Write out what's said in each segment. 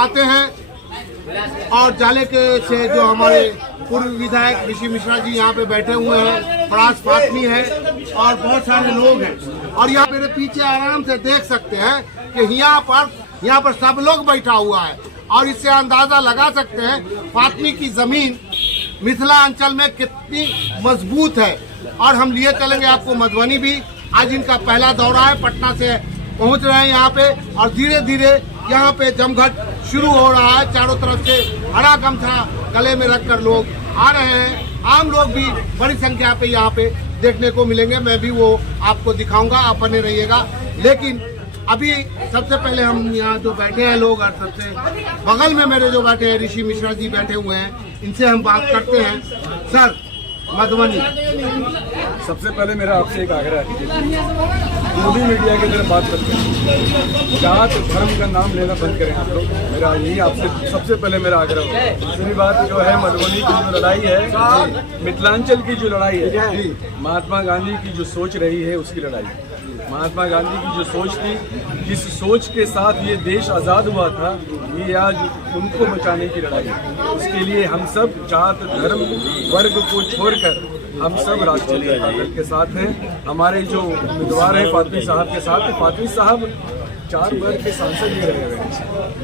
बातें हैं। और जाले के से जो हमारे पूर्व विधायक ऋषि मिश्रा जी यहाँ पे बैठे हुए हैं, फराज फातमी है और बहुत सारे लोग हैं। और यहाँ मेरे पीछे आराम से देख सकते हैं कि यहाँ पर सब लोग बैठा हुआ है और इससे अंदाजा लगा सकते हैं फातमी की जमीन मिथिलांचल में कितनी मजबूत है। और हम लिए चलेंगे आपको मधुबनी भी। आज इनका पहला दौरा है, पटना से पहुंच रहे हैं यहाँ पे और धीरे धीरे यहाँ पे जमघट शुरू हो रहा है। चारों तरफ से हरा गमछा गले में रखकर लोग आ रहे हैं। आम लोग भी बड़ी संख्या पे यहाँ पे देखने को मिलेंगे। मैं भी वो आपको दिखाऊंगा, आप बने रहिएगा। लेकिन अभी सबसे पहले हम यहाँ जो बैठे हैं लोग और सबसे बगल में मेरे जो बैठे हैं ऋषि मिश्रा जी बैठे हुए हैं, इनसे हम बात करते हैं। सर, मधुबनी, सबसे पहले मेरा आपसे एक आग्रह है, जो भी मीडिया के अंदर बात करते हैं जात धर्म का नाम लेना बंद करें आप लोग। मेरा यही आपसे सबसे पहले मेरा आग्रह है। दूसरी बात जो है, मधुबनी की जो लड़ाई है, मिथिलांचल की जो लड़ाई है, महात्मा गांधी की जो सोच रही है उसकी लड़ाई। महात्मा गांधी की जो सोच थी, जिस सोच के साथ ये देश आज़ाद हुआ था, ये आज उनको बचाने की लड़ाई है। उसके लिए हम सब जात धर्म वर्ग को छोड़कर हम सब राष्ट्रीय जनता दल के साथ हैं। हमारे जो उम्मीदवार हैं फातमी साहब के साथ, फातमी साहब 4 बार के सांसद भी रहे हुए हैं,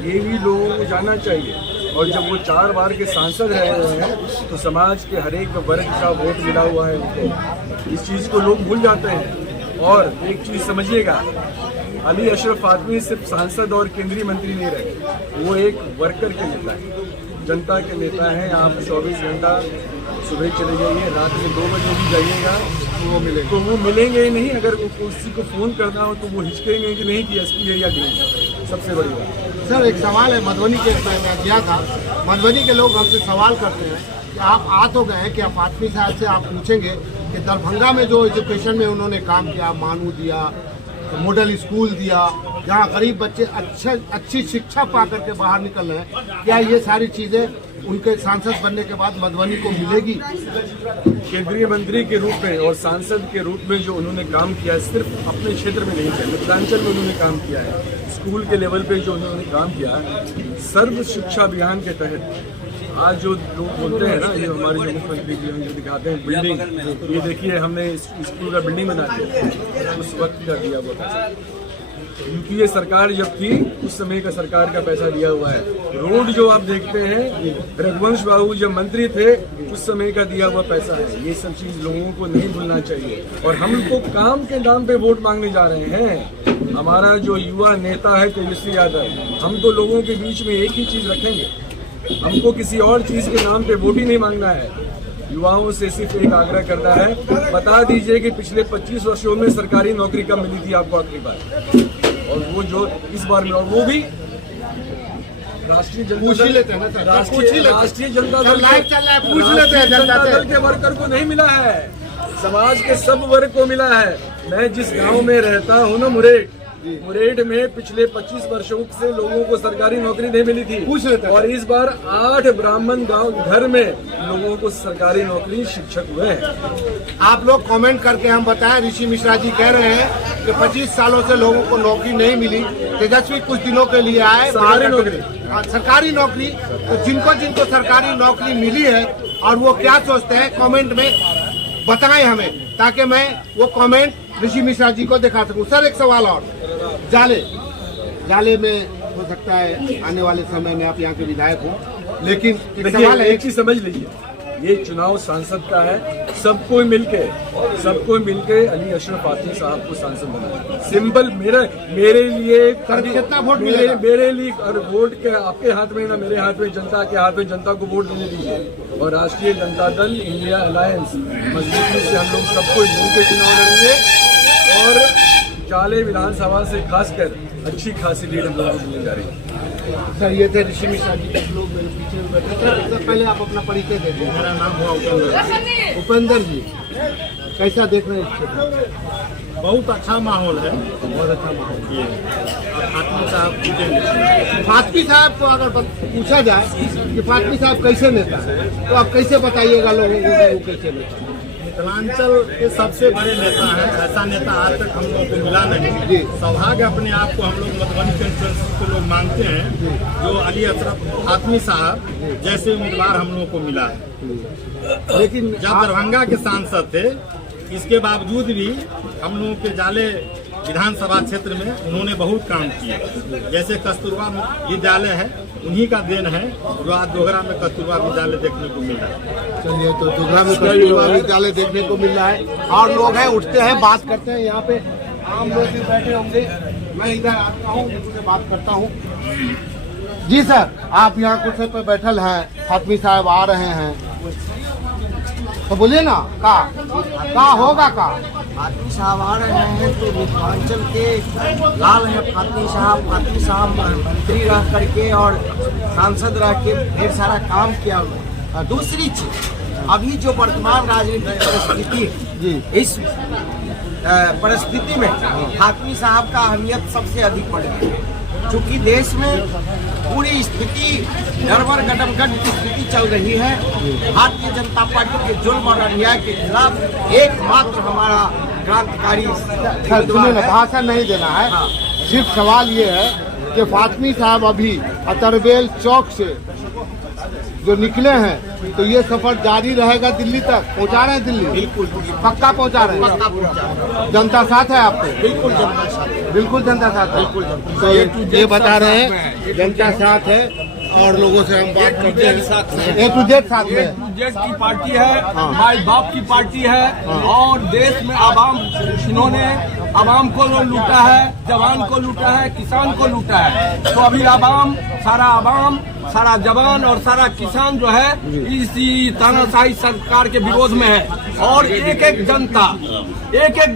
ये भी लोगों को जानना चाहिए। और जब वो 4 बार के सांसद रहे हुए हैं तो समाज के हर एक वर्ग का वोट मिला हुआ है उनको। इस चीज़ को लोग भूल जाते हैं। और एक चीज़ समझिएगा, अली अशरफ फातमी सिर्फ सांसद और केंद्रीय मंत्री नहीं रहे, वो एक वर्कर के नेता है, जनता के नेता हैं। आप 24 घंटा सुबह चले जाइए, रात में 2 बजे भी जाइएगा तो वो मिलेंगे ही नहीं। अगर किसी को फ़ोन करना हो तो वो हिचकेंगे कि नहीं कि एसपी है या डी। सबसे बड़ी बात सर, एक सवाल है। मधुबनी के मैं गया था, मधुबनी के लोग हमसे सवाल करते हैं कि आप आ तो गए, कि आप फातमी साहब से आप पूछेंगे कि दरभंगा में जो एजुकेशन में उन्होंने काम किया, मानू दिया, मॉडल स्कूल दिया, जहाँ गरीब बच्चे अच्छी शिक्षा पा करके बाहर निकल रहे हैं, क्या ये सारी चीज़ें उनके सांसद बनने के बाद मधुबनी को मिलेगी? केंद्रीय मंत्री के रूप में और सांसद के रूप में जो उन्होंने काम किया है, सिर्फ अपने क्षेत्र में नहीं किया, मिथिलांचल में उन्होंने काम किया है। स्कूल के लेवल पे जो उन्होंने काम किया है, सर्व शिक्षा अभियान के तहत आज जो लोग बोलते हैं ना, ये हमारे जो मुख्यमंत्री जी हम जो दिखाते हैं बिल्डिंग, ये देखिए हमने स्कूल का बिल्डिंग बना दिया, उस वक्त का दिया हुआ पैसा। यूपीए सरकार जब थी उस समय का सरकार का पैसा दिया हुआ है। रोड जो आप देखते हैं, रघुवंश बाबू जब मंत्री थे उस समय का दिया हुआ पैसा है। ये सब चीज लोगों को नहीं भूलना चाहिए। और हम तो काम के नाम पे वोट मांगने जा रहे हैं। हमारा जो युवा नेता है तेजस्वी यादव, हम तो लोगों के बीच में एक ही चीज रखेंगे, हमको किसी और चीज के नाम पे वोट ही नहीं मांगना है। युवाओं से सिर्फ एक आग्रह करना है, बता दीजिए कि पिछले 25 वर्षों में सरकारी नौकरी कब मिली थी आपको आखिरी बार, और वो जो इस बार मिला वो भी राष्ट्रीय जनता दल के वर्कर को नहीं मिला है, समाज के सब वर्ग को मिला है। मैं जिस गांव में रहता हूँ ना, मुरेड में पिछले 25 वर्षों से लोगों को सरकारी नौकरी नहीं मिली थी, और इस बार 8 ब्राह्मण गांव घर में लोगों को सरकारी नौकरी शिक्षक हुए हैं। आप लोग कमेंट करके हम बताएं। ऋषि मिश्रा जी कह रहे हैं कि 25 सालों से लोगों को नौकरी नहीं मिली, तेजस्वी कुछ दिनों के लिए आए सरकारी नौकरी। तो जिनको सरकारी नौकरी मिली है और वो क्या सोचते हैं, कमेंट में बताएं हमें, ताकि मैं वो कमेंट ऋषि मिश्रा जी को दिखा सकूं। सर, एक सवाल और, जाले में हो सकता है आने वाले समय में आप यहाँ के विधायक हो, लेकिन एक सवाल है, एक चीज समझ लीजिए, ये चुनाव सांसद का है। सबको मिलके अली अशरफ फातमी साहब को सांसद बनाना सिंपल। मेरे लिए कितना वोट मेरे लिए, और वोट के आपके हाथ में ना मेरे हाथ में, जनता के हाथ में, जनता को वोट देने दीजिए। और राष्ट्रीय जनता दल इंडिया अलायंस मजबूती से हम लोग सबको मिलकर चुनाव लड़ेंगे और जाले विधानसभा से खासकर अच्छी खासी लीड हम लोगों को मिलने जा रही है। सर, ये थे ऋषि मिश्रा जी के लोग मेरे पीछे बैठे। सर, पहले आप अपना परिचय दे दीजिए। मेरा नाम हुआ उपेंद्र जी। कैसा देख रहे हैं इस क्षेत्र? बहुत अच्छा माहौल है, बहुत अच्छा माहौल है। फातमी साहब पूछेंगे। फातमी साहब को अगर पूछा जाए कि फातमी साहब कैसे नेता है, तो आप कैसे बताइएगा लोगों को वो कैसे नेता? मिथिलांचल के सबसे बड़े नेता हैं। ऐसा नेता आज तक हम लोगों को मिला नहीं। सौभाग्य अपने आप को हम लोग मधुबनी कंस्टिट्यूंसी को लोग मानते हैं, जो अली अशरफ फातमी साहब जैसे उम्मीदवार हम लोगों को मिला है। लेकिन जब दरभंगा के सांसद थे, इसके बावजूद भी हम लोगों के जाले विधानसभा क्षेत्र में उन्होंने बहुत काम किए। जैसे कस्तूरबा विद्यालय है, उन्हीं का देन है जो आज डोगरा में कस्तूरबा विद्यालय देखने को मिल रहा है। चलिए, तो डोगरा में कस्तूरबा विद्यालय देखने को मिल रहा है और लोग हैं, उठते हैं, बात करते हैं। यहाँ पे आम लोग भी बैठे होंगे, मैं इधर आता हूँ, उनसे बात करता हूँ। जी सर, आप यहाँ कुर्सी पर बैठल हैं, फातमी साहब आ रहे हैं, तो बोलिए ना का होगा का? फातमी साहब आ रहे हैं तो मिथिलांचल के लाल हैं फातमी साहब मंत्री रह करके और सांसद रह के ढेर सारा काम किया हुआ। दूसरी चीज, अभी जो वर्तमान राजनीतिक परिस्थिति है, इस परिस्थिति में फातमी साहब का अहमियत सबसे अधिक बढ़ गई है। चूँकि देश में पूरी स्थिति गड़बड़ गटमगट की स्थिति चल रही है, भारतीय जनता पार्टी के जुल्म और अन्याय के खिलाफ एकमात्र हमारा क्रांतिकारी भाषण नहीं देना है। सिर्फ सवाल ये है कि फातमी साहब अभी अतरबेल चौक से जो निकले हैं, तो ये सफर जारी रहेगा दिल्ली तक? पहुंचा रहे हैं दिल्ली? बिल्कुल पक्का पहुंचा रहे हैं। जनता साथ है आपको? बिल्कुल जनता साथ है। बिल्कुल जनता साथ है। तो ये बता रहे हैं जनता साथ है और लोगों से हम बात करते हैं। ए टू जेड साथ में, जेड की पार्टी है, माई बाप की पार्टी है और देश में आवाम, इन्होंने आवाम को लूटा है, जवान को लूटा है, किसान को लूटा है। तो अभी आवाम, सारा जवान और सारा किसान जो है इसी तानाशाही सरकार के विरोध में है और एक एक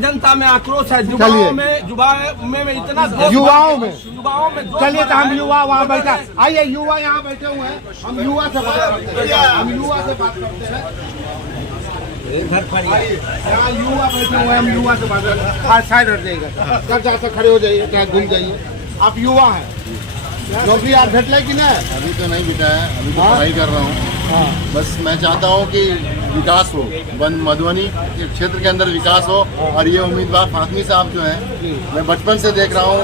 जनता में आक्रोश है। युवाओं में इतना युवाओं में चलिए, तो हम है। युवा वहाँ बैठा, आइए युवा यहाँ बैठे हुए हैं, हम युवा से बात करते हैं। यहाँ युवा बैठे हुए हैं, हम युवा से बात करते हैं। साइड हट जाइएगा, सब जहाँ से खड़े हो जाइए, चाहे घूम जाइए। आप युवा हैं, नौकरी आप भेट कि नहीं? अभी तो नहीं बिता है, अभी तो पढ़ाई कर रहा हूँ। बस मैं चाहता हूँ कि विकास हो, मधुबनी के क्षेत्र के अंदर विकास हो। और ये उम्मीदवार फातमी साहब जो हैं, मैं बचपन से देख रहा हूँ,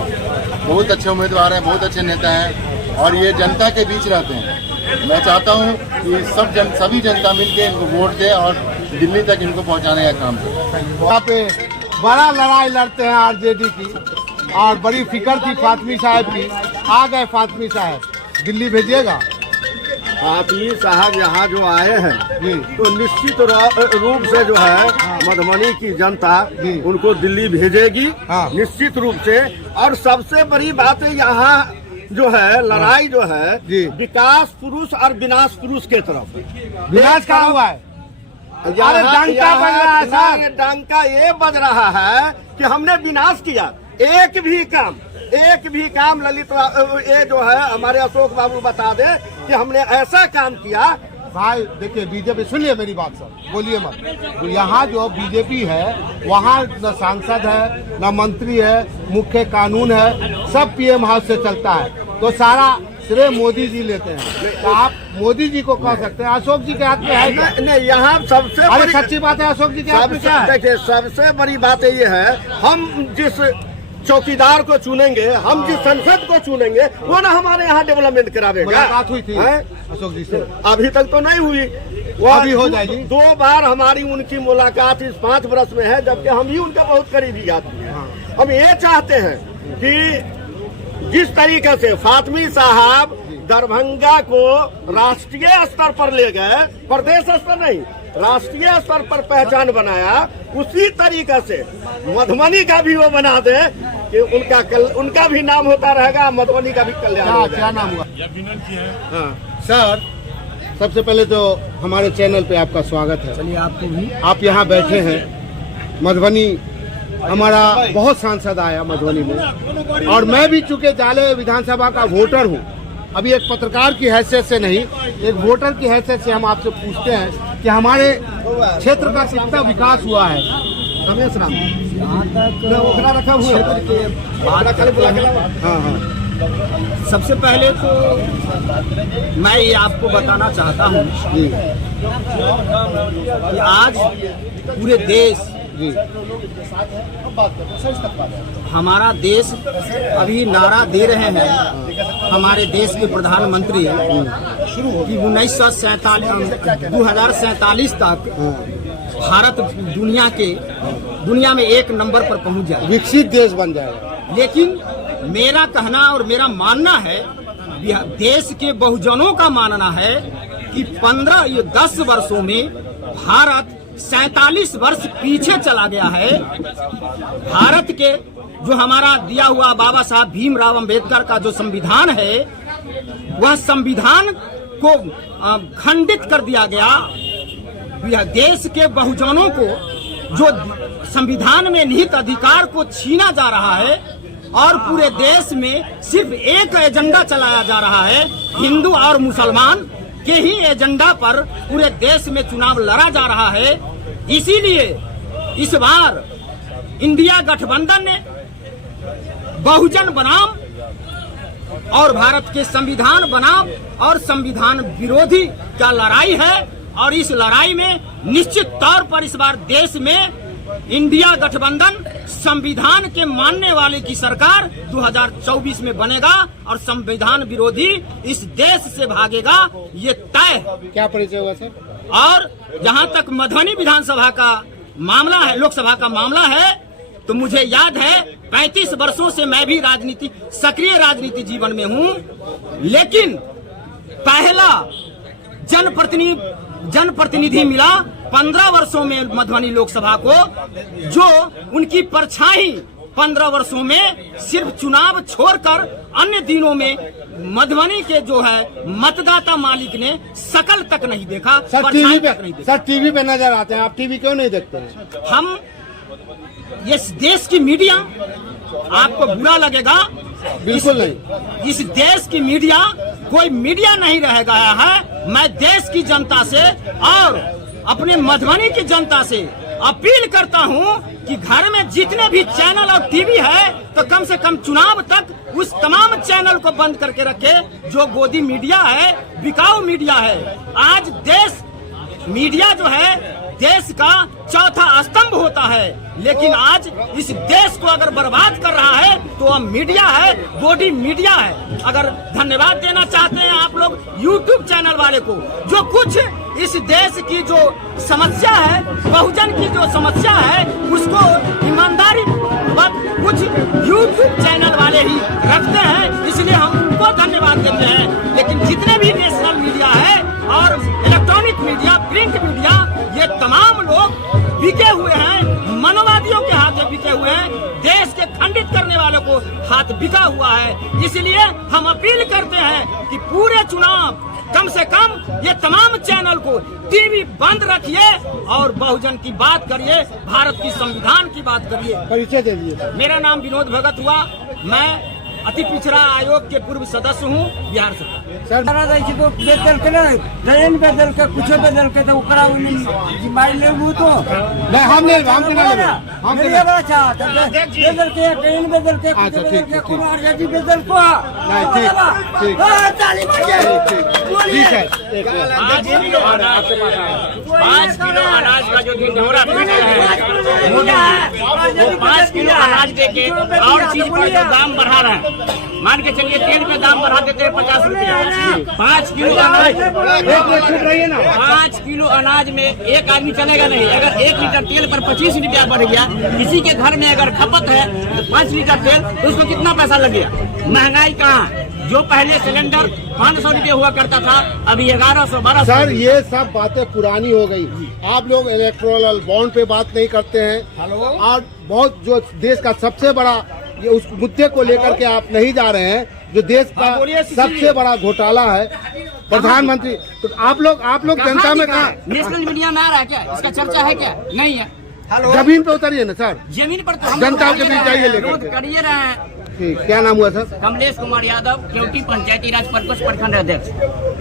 बहुत अच्छे उम्मीदवार हैं, बहुत अच्छे नेता हैं और ये जनता के बीच रहते हैं। मैं चाहता हूँ कि सभी जनता मिलकर इनको वोट दे और दिल्ली तक इनको पहुँचाने का काम करे। वहाँ पे बड़ा लड़ाई लड़ते हैं आरजेडी की और बड़ी फिक्र थी फातमी साहब की। आ गए फातमी साहब, दिल्ली भेजिएगा? फातमी साहब यहाँ जो आए हैं तो निश्चित रूप से जो है मधुबनी की जनता उनको दिल्ली भेजेगी, निश्चित रूप से। और सबसे बड़ी बात है यहाँ जो है लड़ाई जो है विकास पुरुष और विनाश पुरुष के तरफ। विनाश क्या हुआ है? डंका बज रहा है सर, डंका ये बज रहा है कि हमने विनाश किया। एक भी काम ललित ये जो है हमारे अशोक बाबू बता दे कि हमने ऐसा काम किया। भाई देखिए, बीजेपी, सुनिए मेरी बात सर, बोलिए मत। यहाँ जो बीजेपी है वहाँ न सांसद है, न मंत्री है, मुख्य कानून है, सब पीएम हाउस से चलता है, तो सारा श्रेय मोदी जी लेते हैं। तो आप मोदी जी को कह सकते हैं, अशोक जी के हाथ में है नहीं, यहाँ सबसे अरे सच्ची बात है, अशोक जी के हाथ में क्या है? देखिए, सबसे बड़ी बात ये है, हम जिस चौकीदार को चुनेंगे, हम जिस संसद को चुनेंगे, वो ना हमारे यहाँ डेवलपमेंट करावेगा। मुलाकात हुई थी अशोक जी से? अभी तक तो नहीं हुई, वो अभी हो जाएगी। 2 बार हमारी उनकी मुलाकात इस 5 वर्ष में है, जबकि हम ही उनका बहुत करीबी आदमी हैं। हम ये चाहते हैं कि जिस तरीके से फातमी साहब दरभंगा को राष्ट्रीय स्तर पर ले गए, प्रदेश स्तर नहीं, राष्ट्रीय स्तर पर पहचान बनाया, उसी तरीके से मधुबनी का भी वो बना दे कि उनका भी नाम होता रहेगा, मधुबनी का भी कल्याण। क्या नाम हुआ? सर, सबसे पहले तो हमारे चैनल पे आपका स्वागत है। चलिए, आपको भी। आप यहाँ बैठे हैं, मधुबनी हमारा बहुत सांसद आया मधुबनी में, और मैं भी चूंकि जाले विधानसभा का वोटर हूँ, अभी एक पत्रकार की हैसियत से नहीं, एक वोटर की हैसियत से हम आपसे पूछते हैं कि हमारे क्षेत्र का कितना विकास हुआ है। रमेश राम, यहाँ तक रखा हुआ सबसे पहले तो मैं ये आपको बताना चाहता हूँ कि आज पूरे देश जी हमारा देश अभी नारा दे रहे हैं हमारे देश के प्रधानमंत्री कि 2047 तक भारत दुनिया में एक नंबर पर पहुंच जाए, विकसित देश बन जाएगा। लेकिन मेरा कहना और मेरा मानना है, देश के बहुजनों का मानना है कि 10 वर्षों में भारत 47 वर्ष पीछे चला गया है। भारत के जो हमारा दिया हुआ बाबा साहब भीमराव अंबेडकर का जो संविधान है, वह संविधान को खंडित कर दिया गया। देश के बहुजनों को जो संविधान में निहित अधिकार को छीना जा रहा है और पूरे देश में सिर्फ एक एजेंडा चलाया जा रहा है, हिंदू और मुसलमान के ही एजेंडा पर पूरे देश में चुनाव लड़ा जा रहा है। इसीलिए इस बार इंडिया गठबंधन ने बहुजन बनाम और भारत के संविधान बनाम और संविधान विरोधी का लड़ाई है, और इस लड़ाई में निश्चित तौर पर इस बार देश में इंडिया गठबंधन संविधान के मानने वाले की सरकार 2024 में बनेगा और संविधान विरोधी इस देश से भागेगा, ये तय। क्या परिचय हुआ सर? और जहां तक मधुबनी विधानसभा का मामला है, लोकसभा का मामला है, तो मुझे याद है 35 वर्षों से मैं भी सक्रिय राजनीति जीवन में हूं, लेकिन पहला जनप्रतिनिधि मिला 15 वर्षों में मधुबनी लोकसभा को, जो उनकी परछाई 15 वर्षों में सिर्फ चुनाव छोड़कर अन्य दिनों में मधुबनी के जो है मतदाता मालिक ने शकल तक नहीं देखा। सर टीवी पे नजर आते हैं, आप टीवी क्यों नहीं देखते हैं? हम इस देश की मीडिया, आपको बुरा लगेगा, बिल्कुल नहीं, इस देश की मीडिया कोई मीडिया नहीं रह गया है। मैं देश की जनता से और अपने मधुबनी की जनता से अपील करता हूं कि घर में जितने भी चैनल और टीवी है, तो कम से कम चुनाव तक उस तमाम चैनल को बंद करके रखे जो गोदी मीडिया है, बिकाऊ मीडिया है। आज देश मीडिया जो है देश का चौथा स्तंभ होता है, लेकिन आज इस देश को अगर बर्बाद कर रहा है तो वह मीडिया है, बॉडी मीडिया है। अगर धन्यवाद देना चाहते हैं आप लोग यूट्यूब चैनल वाले को, जो कुछ इस देश की जो समस्या है, बहुजन की जो समस्या है, उसको ईमानदारी कुछ यूट्यूब चैनल वाले ही रखते हैं, इसलिए हम उनको धन्यवाद देते हैं। लेकिन जितने भी नेशनल मीडिया है और इलेक्ट्रॉनिक मीडिया, प्रिंट मीडिया, ये तमाम लोग बिके हुए हैं, मनोवादियों के हाथ बिके हुए हैं, देश के खंडित करने वालों को हाथ बिका हुआ है। इसलिए हम अपील करते हैं कि पूरे चुनाव कम से कम ये तमाम चैनल को टीवी बंद रखिए और बहुजन की बात करिए, भारत की संविधान की बात करिए। परिचय दे दिए। मेरा नाम विनोद भगत हुआ, मैं अति पिछड़ा आयोग के पूर्व सदस्य हूँ बिहार से। सर बदल के ना ट्रेन बदल के कुछ बदल के तो जिम्मेदारी ले लूँ तो नहीं, हम नहीं बड़ा चाहता बदल के ट्रेन बदल के कुछ बदल के कुमार जी बदल को ठीक है। 5 किलो अनाज का जो ढिंढोरा पीट रहे हैं मोदी जी, वो 5 किलो अनाज देके और चीज पर जो दाम बढ़ा रहे हैं, मान के चलिए तेल पे दाम बढ़ा देते हैं 50 रुपया, 5 किलो अनाज, 5 किलो अनाज में एक आदमी चलेगा नहीं। अगर 1 लीटर तेल पर 25 रुपया बढ़ गया, किसी के घर में अगर खपत है तो 5 लीटर तेल, तो उसको कितना पैसा लग गया? महंगाई कहाँ? जो पहले सिलेंडर 500 रुपये हुआ करता था, अभी 1100-1200। सर ये सब बातें पुरानी हो गई। आप लोग इलेक्टोरल बॉन्ड पे बात नहीं करते हैं, और बहुत जो देश का सबसे बड़ा ये उस मुद्दे को लेकर के आप नहीं जा रहे हैं, जो देश का सबसे बड़ा घोटाला है प्रधानमंत्री। तो आप लोग जनता में कहा नेशनल मीडिया में आ रहा है क्या? इसका चर्चा है क्या? नहीं है। जमीन पे उतरिए ना सर, जमीन पर तो जनता के बीच जाइए लेकर। करिए रहे हैं। ठीक, क्या नाम हुआ सर? कमलेश कुमार यादव, केवटी पंचायती राज परकोश प्रखंड अध्यक्ष।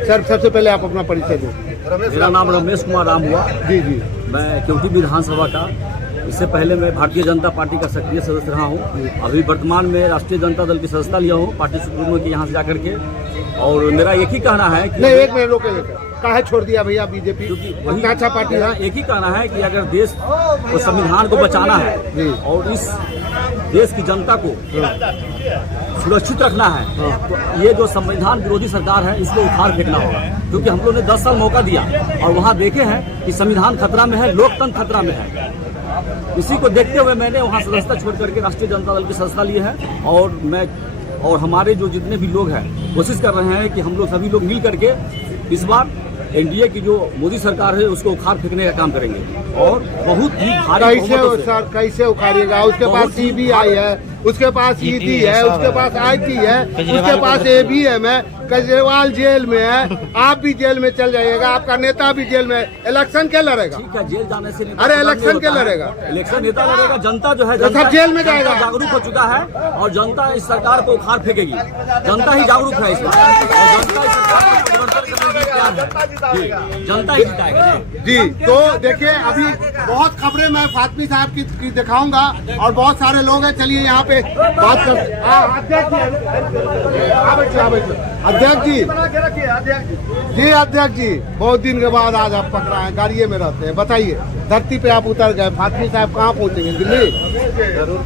सर सबसे पहले आप अपना परिचय दें। मेरा नाम रमेश कुमार राम हुआ। जी जी। मैं केवटी विधानसभा का इससे पहले मैं भारतीय जनता पार्टी का सक्रिय सदस्य रहा हूँ। अभी वर्तमान में राष्ट्रीय जनता दल की सदस्यता लिया हूँ पार्टी सुप्रीमो के यहाँ से जाकर के। और मेरा एक ही कहना है कि नहीं, एक मिनट रोके, काहे छोड़ दिया भैया बीजेपी? वही अच्छा पार्टी है। एक ही कहना है कि अगर देश को संविधान को बचाना है और इस देश की जनता को सुरक्षित रखना है तो ये जो संविधान विरोधी सरकार है इसको उखाड़ फेंकना होगा। क्योंकि हम लोग ने 10 साल मौका दिया और वहाँ देखे हैं कि संविधान खतरा में है, लोकतंत्र खतरा में है। इसी को देखते हुए मैंने वहाँ सदस्यता छोड़ करके राष्ट्रीय जनता दल की सदस्यता ली है। और हमारे जो जितने भी लोग हैं कोशिश कर रहे हैं कि हम लोग सभी लोग मिल करके इस बार एनडीए की जो मोदी सरकार है उसको उखाड़ फेंकने का काम करेंगे। और बहुत ही भारी कैसे उखाड़िएगा? उसके पास सीबीआई है, उसके पास ईडी है, उसके पास आईटी है, उसके पास एबीएम है, केजरीवाल जेल में है, आप भी जेल में चल जाइएगा, आपका नेता भी जेल में। इलेक्शन क्या लड़ेगा? ठीक है, जेल जाने से अरे इलेक्शन क्या लड़ेगा? इलेक्शन नेता लड़ेगा, जनता जो है सब जेल में जाएगा। जागरूक हो चुका है और जनता इस सरकार को उखाड़ फेंकेगी। जनता ही जागरूक है इस बार और जनता इस सरकार को परिवर्तन करने के लिए तैयार है। जनता ही जिताएगा जी। तो देखिए अभी बहुत खबरें मैं फातमी साहब की दिखाऊंगा और बहुत सारे लोग हैं। चलिए यहाँ पे बात कर। अध्यक्ष जी जी, अध्यक्ष जी बहुत दिन के बाद आज आप पकड़ा है, गाड़िए में रहते हैं, बताइए धरती पे आप उतर गए, फातमी साहब कहाँ पहुँचेंगे? दिल्ली जरूर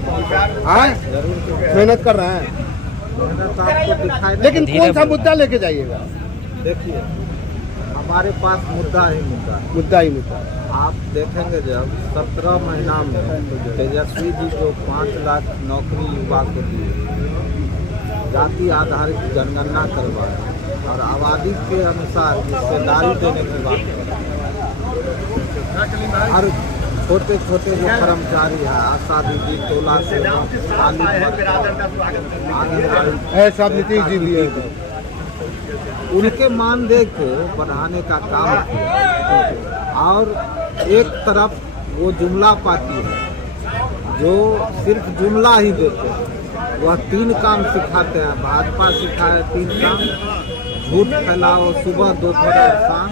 मेहनत कर रहे हैं, लेकिन कौन सा मुद्दा लेके जाइएगा? देखिए हमारे पास मुद्दा ही मुद्दा। आप देखेंगे जब 17 महीना में तेजस्वी जी जो 5 लाख नौकरी युवा को दी, जाति आधारित जनगणना करवाया और आबादी के अनुसार हिस्सेदारी देने की बात करें। और छोटे छोटे जो कर्मचारी है, आशा दीदी, टोला से सब नीतीश जी भी है, उनके मानदेय को बढ़ाने का काम किया। और एक तरफ वो जुमला पार्टी है जो सिर्फ जुमला ही देते हैं, वह 3 काम सिखाते हैं। भाजपा सिखाए 3 काम, झूठ फैलाओ सुबह दोपहर शाम,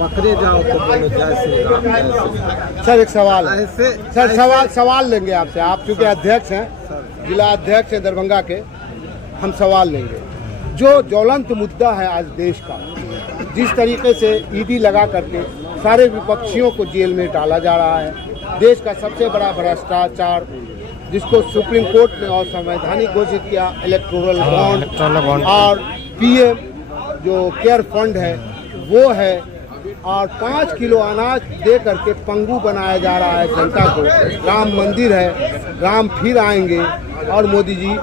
पकड़े जाओ तो बोलो जय श्री राम जय श्री राम। सर एक सवाल है, ऐसे सवाल लेंगे आपसे। आप चूंकि अध्यक्ष हैं, जिला अध्यक्ष हैं दरभंगा के, हम सवाल लेंगे। जो ज्वलंत मुद्दा है आज देश का, जिस तरीके से ईडी लगा करके सारे विपक्षियों को जेल में डाला जा रहा है, देश का सबसे बड़ा भ्रष्टाचार जिसको सुप्रीम कोर्ट ने असंवैधानिक घोषित किया, इलेक्टोरल बॉन्ड और पीएम जो केयर फंड है वो है, और 5 किलो अनाज दे करके पंगु बनाया जा रहा है जनता को। राम मंदिर है, राम फिर आएंगे, और मोदी जी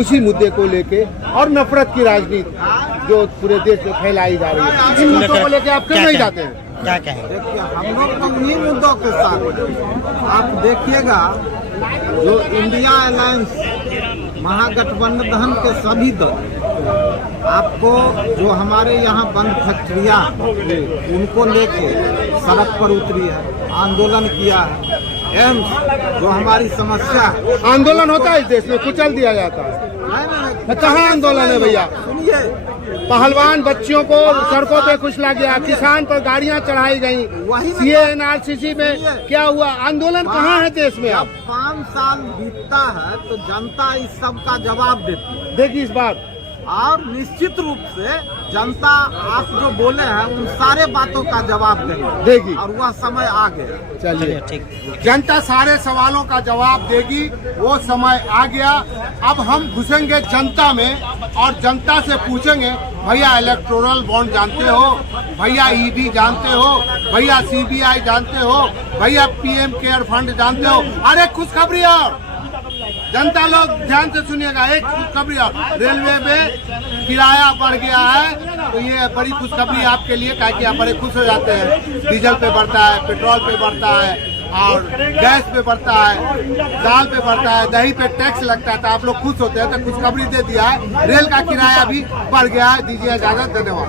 उसी मुद्दे को लेके और नफरत की राजनीति जो पूरे देश में फैलाई जा रही है, इन मुद्दों को लेके आप क्यों नहीं जाते हैं? क्या देखिए हम लोग तो उन्हीं मुद्दों के साथ, आप देखिएगा जो इंडिया अलायंस महागठबंधन के सभी दल, आपको जो हमारे यहाँ बंद फैक्ट्रियाँ उनको लेके सड़क पर उतरी है, आंदोलन किया है। एम्स जो हमारी समस्या है, आंदोलन होता है इस देश में, कुचल दिया जाता है। कहाँ आंदोलन है भैया? सुनिए, पहलवान बच्चियों को सड़कों पे कुचला गया, किसान पर गाड़ियां चढ़ाई गई, CA/NRCC में क्या हुआ? आंदोलन कहाँ है देश में? आप 5 साल बीतता है तो जनता इस सब का जवाब देती है। देखिए इस बार, और निश्चित रूप से जनता आप जो बोले हैं उन सारे बातों का जवाब देगी, और वह समय आ गया। चलिए ठीक, जनता सारे सवालों का जवाब देगी, वो समय आ गया। अब हम घुसेंगे जनता में और जनता से पूछेंगे, भैया इलेक्टोरल बॉन्ड जानते हो? भैया ईडी जानते हो? भैया CBI जानते हो? भैया PM केयर फंड जानते हो? अरे खुशखबरी और जनता लोग ध्यान से सुनिएगा, एक खुशखबरी और, रेलवे में किराया बढ़ गया है, तो ये बड़ी खुशखबरी आपके लिए, क्या कि आप बड़े खुश हो जाते हैं। डीजल पे बढ़ता है, पेट्रोल पे बढ़ता है, और गैस पे बढ़ता है, दाल पे बढ़ता है, दही पे टैक्स लगता है, तो आप लोग खुश होते हैं। तो खुशखबरी दे दिया है, रेल का किराया भी बढ़ गया है। दीजिए इजाजत, धन्यवाद।